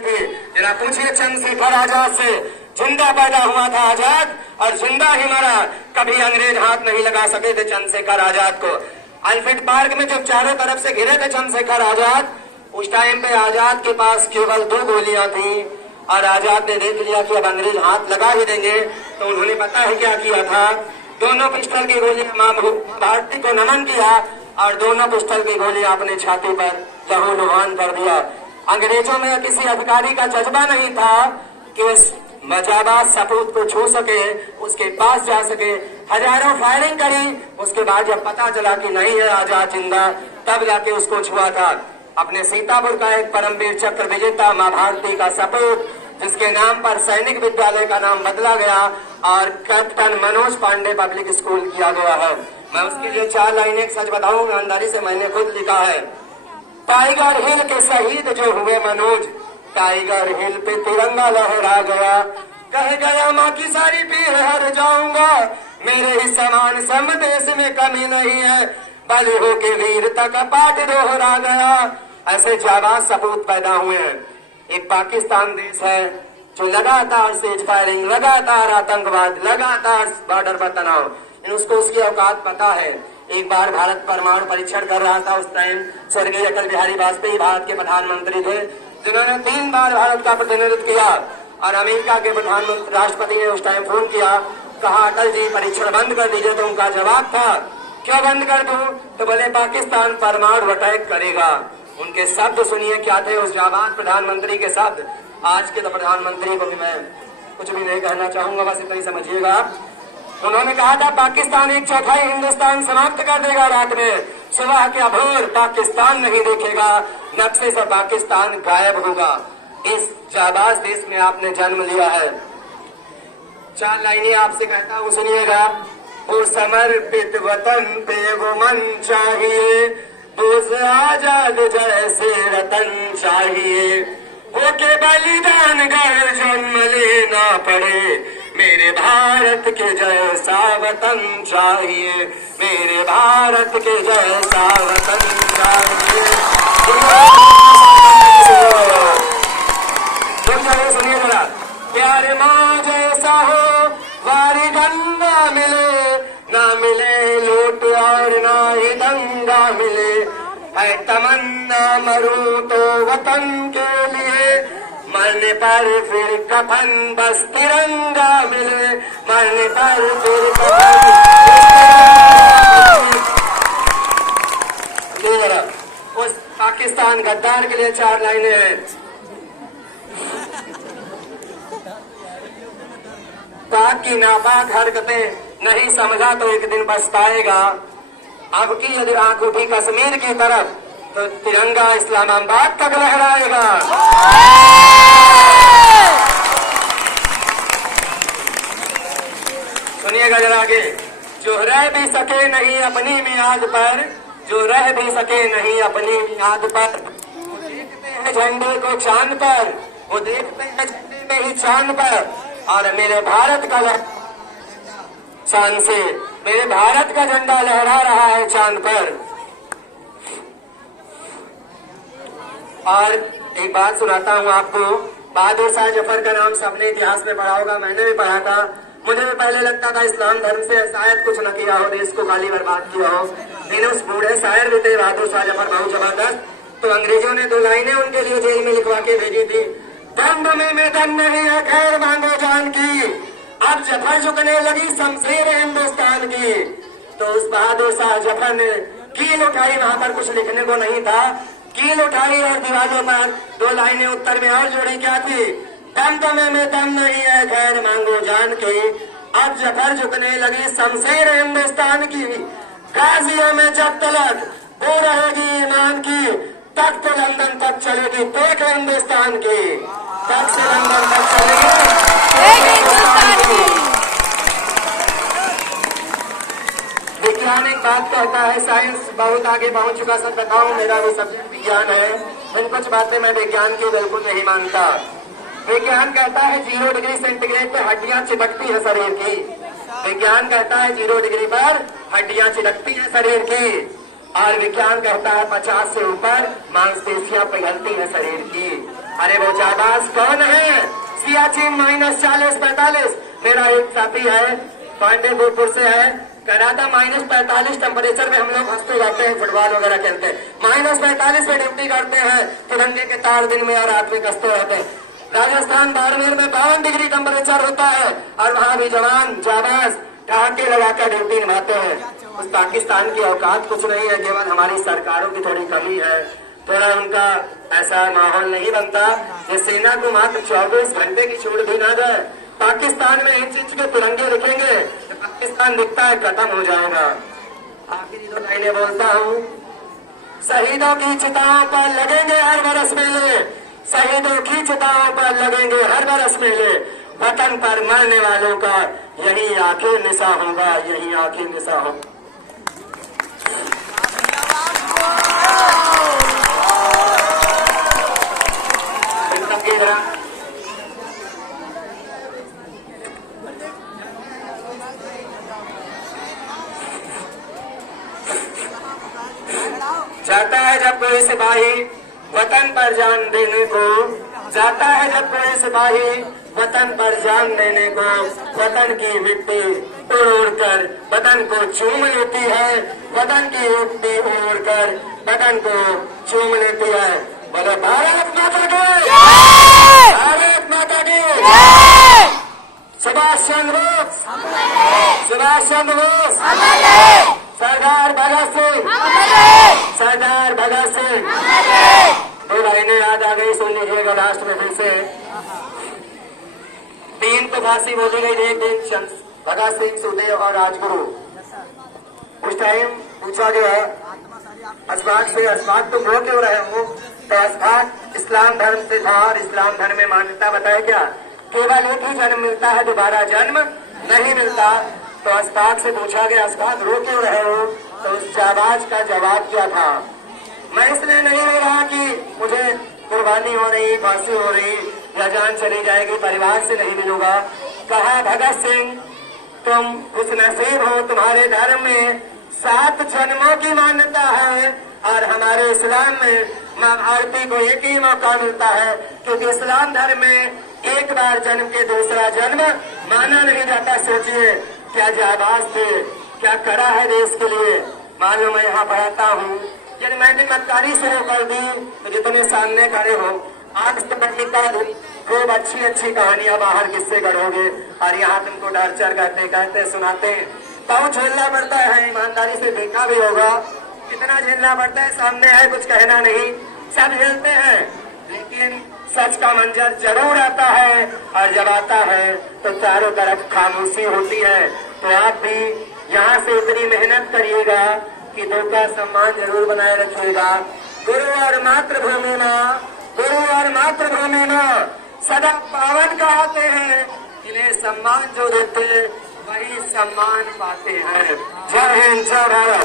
जरा पूछिए चंद्रशेखर आजाद से, जिंदा पैदा हुआ था आजाद और जिंदा ही मरा, कभी अंग्रेज हाथ नहीं लगा सके थे चंद्रशेखर आजाद को। अल्फ्रेड पार्क में जब चारों तरफ से घिरे थे चंद्रशेखर आजाद, उस टाइम पे आजाद के पास केवल 2 गोलियां थी और आजाद ने देख लिया कि अब अंग्रेज हाथ लगा ही देंगे, तो उन्होंने पता है क्या किया था, दोनों पिस्टल की गोलियां मां भारती को नमन किया और दोनों पिस्टल की गोलियां अपने छाती पर लहू लुहान कर दिया। अंग्रेजों में किसी अधिकारी का जज्बा नहीं था कि उस मजाबाज सपूत को छू सके, उसके पास जा सके। हजारों फायरिंग करी, उसके बाद जब पता चला कि नहीं है आजाद जिंदा, तब जाके उसको छुआ था। अपने सीतापुर का एक परमवीर चक्र विजेता मां भारती का सपूत, जिसके नाम पर सैनिक विद्यालय का नाम बदला गया और captain Manoj Pandey public school किया गया है। मैं उसके लिए 4 लाइनें सच बताऊं, ईमानदारी से मैंने खुद लिखा है। टाइगर हिल के शहीद जो हुए मनोज, टाइगर हिल पे तिरंगा लहरा गया, कह गया माँ की सारी पीर हर जाऊंगा, मेरे ही समान सम देश में कमी नहीं है, बलि हो के वीरता का पाठ दोहरा गया। ऐसे जाबाज सपूत पैदा हुए हैं। एक पाकिस्तान देश है जो लगातार सेज फायरिंग, लगातार आतंकवाद, लगातार बॉर्डर पर तनाव, उसको उसकी औकात पता है। एक बार भारत परमाणु परीक्षण कर रहा था, उस टाइम स्वर्गीय अटल बिहारी वाजपेयी भारत के प्रधानमंत्री थे, जिन्होंने 3 बार भारत का प्रतिनिधित्व किया और अमेरिका के प्रधानमंत्री राष्ट्रपति ने उस टाइम फोन किया, कहा अटल जी परीक्षण बंद कर दीजिए, तो उनका जवाब था क्यों बंद कर दूं, तो बोले पाकिस्तान परमाणु अटैक करेगा। उनके शब्द सुनिए क्या थे उस जाबाज प्रधानमंत्री के शब्द। आज के तो प्रधानमंत्री को भी मैं कुछ भी नहीं कहना चाहूंगा, बस इतना ही समझिएगा। उन्होंने कहा था पाकिस्तान 1/4 हिंदुस्तान समाप्त कर देगा रात में, सुबह के अभोर पाकिस्तान नहीं देखेगा, नक्शे से पाकिस्तान गायब होगा। इस जाबाज देश में आपने जन्म लिया है। 4 लाइनें आपसे कहता हूँ, सुनिएगा। वो समर्पित वतन पे वो मन चाहिए, उस आजाद जैसे रतन चाहिए, वो के बलिदान कर जन्म लेना पड़े, मेरे भारत के जैसा वतन चाहिए, मेरे भारत के जैसा वतन चाहिए। सुनिए जरा, प्यारे माँ जैसा हो वारी गंगा मिले, ना मिले लूट और ना ही दंगा मिले, है तमन्ना मरूं तो वतन के लिए, मरने पर फिर कफन बस तिरंगा मिले, मरने पर फिर कफन। उस पाकिस्तान गद्दार के लिए 4 लाइनें हैं। पाक की नापाक हरकतें नहीं समझा तो एक दिन पछताएगा, अब की यदि आंख उठी कश्मीर की तरफ तो तिरंगा इस्लामाबाद तक लहराएगा। सुनिएगा जरा आगे। जो रह भी सके नहीं अपनी मियाद पर, जो रह भी सके नहीं अपनी मियाद पर, वो देखते हैं झंडे को चांद पर, वो देखते हैं झंडे में ही चांद पर, और मेरे भारत का चांद से, मेरे भारत का झंडा लहरा रहा है चांद पर। और एक बात सुनाता हूँ आपको, बहादुर शाह जफर का नाम सबने इतिहास में पढ़ा होगा, मैंने भी पढ़ा था। मुझे भी पहले लगता था इस्लाम धर्म से शायद कुछ न किया हो, देश को गाली बर्बाद किया हो, लेकिन उस बूढ़े शायर भी थे बहादुर शाह जफर, बहुत जबरदस्त। तो अंग्रेजों ने 2 लाइनें उनके लिए जेल में लिखवा के भेजी थी, दम में दम नहीं है खैर मांगो जान की, अब जफर झुकने लगी शमशीर हिंदुस्तान की। तो उस बहादुर शाह जफर ने कील उठाई, वहां पर कुछ लिखने को नहीं था, कील उठाई और दीवारों पर 2 लाइनें उत्तर में और जोड़ी, क्या थी, दम में दम नहीं है खैर मांगो जान की, अब जफर झुकने लगी शमशीर हिंदुस्तान की, गाजियों में जब तलक वो रहेगी ईमान की, तख्त लंदन तक चलेगी देख हिंदुस्तान की, तख्त लंदन तक चलेगी हिंदुस्तान की। विज्ञान एक बात कहता है, साइंस बहुत आगे पहुंच चुका, सब बताऊं मेरा भी सब्जेक्ट विज्ञान है, इन कुछ बातें मैं विज्ञान की बिल्कुल नहीं मानता। विज्ञान कहता है 0 डिग्री सेंटीग्रेड पर हड्डियां चिपकती है शरीर की, विज्ञान कहता है 0 डिग्री पर हड्डियां चिपकती है शरीर की, और विज्ञान कहता है 50 से ऊपर मांसपेशियां पिघलती है शरीर की। अरे वो जाबाज कौन है? सियाचिन -40-45। मेरा एक साथी है, पांडेपुर से है, कह रहा था -45 टेम्परेचर में हम लोग हंसते जाते हैं, फुटबॉल वगैरह खेलते हैं, -45 में ड्यूटी करते हैं, तिरंगे के तार दिन में और रात में कसते रहते हैं। राजस्थान बाड़मेर में 52 डिग्री टेम्परेचर होता है और वहाँ भी जवान जाबाज ठहाके लगाकर ड्यूटी निभाते हैं। उस पाकिस्तान की औकात कुछ नहीं है, केवल हमारी सरकारों की थोड़ी कमी है, थोड़ा उनका ऐसा माहौल नहीं बनता कि सेना को मात्र 24 घंटे की छूट भी ना जाए। पाकिस्तान में इंच के तिरंगे दिखेंगे तो पाकिस्तान दिखता है खत्म हो जाएगा। आखिरी 2 लाइनें बोलता हूँ। शहीदों की चिताओं पर लगेंगे हर बरस मेले, शहीदों की चिताओं पर लगेंगे हर बरस मेले, वतन पर मरने वालों का यही आखिर निशा होगा, यही आखिर निशा होगा। जाता है जब कोई सिपाही वतन पर जान देने को, जाता है जब कोई सिपाही वतन पर जान देने को, वतन की मिट्टी उड़ कर वतन को चूम लेती है, वतन की मिट्टी उड़ कर वतन को चूम लेती है। बोले भारत माता की, भारत माता की, सुभाष चंद्र बोस, सुभाष चंद्र बोस, सरदार भगत सिंह, सरदार भगत सिंह। 2 लाइनें याद आ गई, सुन लीजिएगा लास्ट में फिर से। 3 तो फांसी बोली गई, एक दिन भगत सिंह, सुखदेव और राजगुरु। उस टाइम पूछा गया अशफाक से, अशफाक तुम रो क्यों रहे हो? तो अशफाक इस्लाम धर्म से था और इस्लाम धर्म में मान्यता बताया क्या, केवल एक ही जन्म मिलता है, दोबारा जन्म नहीं मिलता। तो अशफाक से पूछा गया अशफाक रो क्यों रहे हो? तो उस जाबाज का जवाब क्या था, मैं इसलिए नहीं रो रहा कि मुझे कुर्बानी हो रही, फांसी हो रही या जान चली जाएगी, परिवार से नहीं मिलूंगा। कहा भगत सिंह तुम खुश नसीब हो, तुम्हारे धर्म में 7 जन्मों की मान्यता है और हमारे इस्लाम में माँ भारती को एक ही मौका मिलता है, क्योंकि इस्लाम धर्म में एक बार जन्म के दूसरा जन्म माना नहीं जाता। सोचिए क्या जाबाज थे, क्या करा है देश के लिए। मान लो मैं यहाँ पढ़ाता हूँ, यदि मैंने मक्कारी शुरू कर दी तो जितने सामने खड़े हो आज तो खूब अच्छी अच्छी कहानियां बाहर किससे गढ़ोगे और यहाँ तुमको टॉर्चर कहते सुनाते बहुत झेलना पड़ता है। ईमानदारी से देखा भी होगा कितना झेलना पड़ता है, सामने है कुछ कहना नहीं, सब झेलते हैं, लेकिन सच का मंजर जरूर आता है और जब आता है तो चारों तरफ खामोशी होती है। तो आप भी यहाँ से इतनी मेहनत करिएगा कि 2 का सम्मान जरूर बनाए रखिएगा। गुरु और मातृभूमि माँ, गुरु और मातृभूमि माँ सदा पावन कहते हैं, इन्हें सम्मान जो देते वही सम्मान पाते हैं। जय हिंद, जय भारत।